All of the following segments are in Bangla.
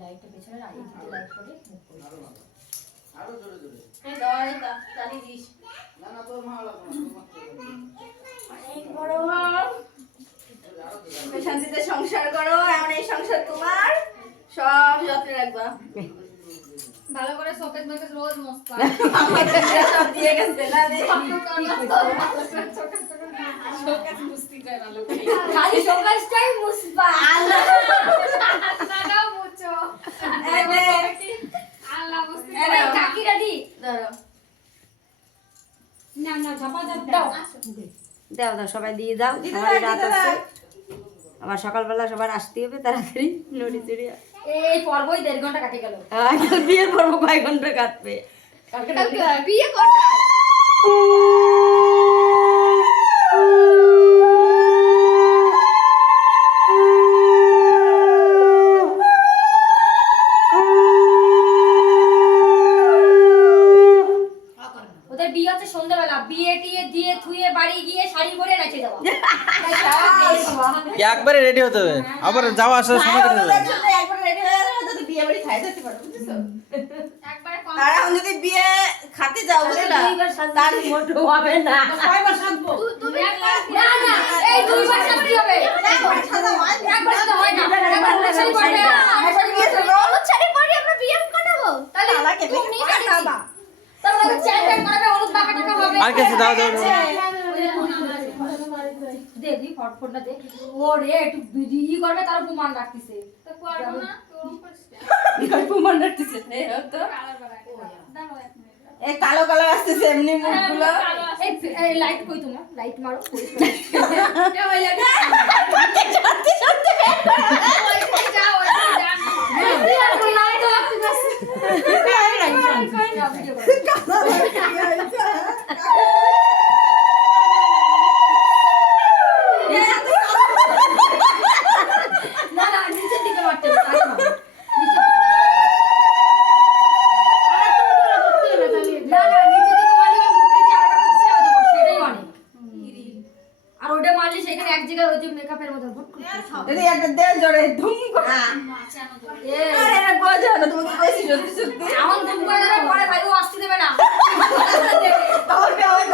লাইটটা পেছনে আর এই দিকে লাইট করে মুখ করে আরো জোরে জোরে এই দাঁড়াই তা জানি দিস না না তোর ভালো লাগবে অনেক বড় হও শান্তিতে সংসার করো এমন এই সংসার তোমার সব যত্নে রাখবা ভালো করে শোকেস মেকেস রোজ মস্তা সব দিয়ে গেছে না শোকেস মুস্তি করে ভালো করে খালি শোকেসটাই মুসবা আল্লাহ দাদা মুচো এনে আল্লাহ মুস্তি এনে কাকি রেডি ধরো না না ঝাপা দাও দাও দাও সবাই দিয়ে দাও সবাই রাত আছে আবার সকালবেলা সবার আসতে হবে তাড়াতাড়ি লড়ি চড়ি এই পর্বই 1.5 ঘন্টা কাটে গেল আজকাল বিয়ের পর্ব কয় ঘন্টা কাটবে কালকে বিয়ে কটা ওদের বিয়ে হচ্ছে সন্ধ্যাবেলা বিয়ে টিয়ে দিয়ে থুয়ে বাড়ি গিয়ে শাড়ি পরে নাচে যাওয়া একবারে রেডি হতে হবে আবার যাওয়া আসার সময় কেটে যাবে একবার রেডি হয়ে গেলে তো বিয়ে বাড়ি খাই যেতে পারো বুঝছো একবার কম আর এখন যদি বিয়ে খাতে যাও বুঝলা তার মোটো হবে না কয়বার সাজবো তুমি একবার না না এই দুইবার সাজতে হবে একবার সাজা হয় একবার সাজা হয় না একবার হলুদ শাড়ি পরবে একবার বিয়ে করবে হলুদ শাড়ি পরে আমরা বিয়ে কাটাবো তাহলে আলাকে তুমি কাটাবা তারপরে চ্যালেঞ্জ করবে হলুদ বাঁকা টাকা হবে আর কিছু দাও দাও দে দি ফটফট না দে ওরে একটু ই করবে তার প্রমাণ রাখতিছে তো করব না তোরম করছিস প্রমাণ রাখতিছে তো কালার বাড়া দাও এক মিনিট এই কালো কালো আসতেছে এমনি মুখগুলো এই লাইট কই তোমার লাইট মারো কই এ ওই লাগে সত্যি সত্যি ওই যাও ওই যান লাইট না না নিচের দিকে মারতে হবে তাই না না না নিচের দিকে মারলে মুখে যে আরেকটা করছে সেটাই অনেক আর ওটা মারলে সেখানে এক জায়গায় ওই যে মেকআপের মতো ভুট করে যদি একটা দেড় জোরে ধুম করে আরে এটা বোঝা না তোমাকে কইছি সত্যি সত্যি এমন দুম করে দেবে পরে ভাই ও আসতে দেবে না তাহলে ওই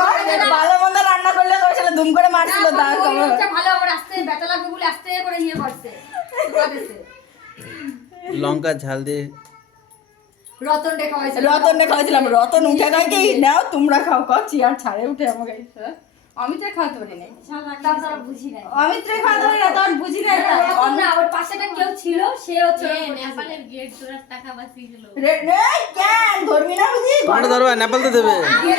ভালো মন্দ রান্না করলে কইছিল ধুম করে মারছিল তা ওই লোকটা ভালো আবার আসতে বেটা লাগবে বলে আসতে করে ইয়ে করছে কাঁদেছে লঙ্কা ঝাল দিয়ে রতন দেখা হয়েছে রতন খাওয়াইছিলাম রতন উঠে খাই কি নাও তোমরা খাও খাও চেয়ার ছাড়ে উঠে আমাকে অমিত্রে খাওয়াতে পারি নাই তারা বুঝি নাই অমিত্রে খাওয়াতে পারি না তখন বুঝি নাই রতন না ওর পাশেটা কেউ ছিল সে হচ্ছে নেপালের গেট জোড়ার টাকা বাঁচিয়ে গেল রে কেন ধরবি না বুঝি তোমরা ধরবা নেপাল তো দেবে বিয়ে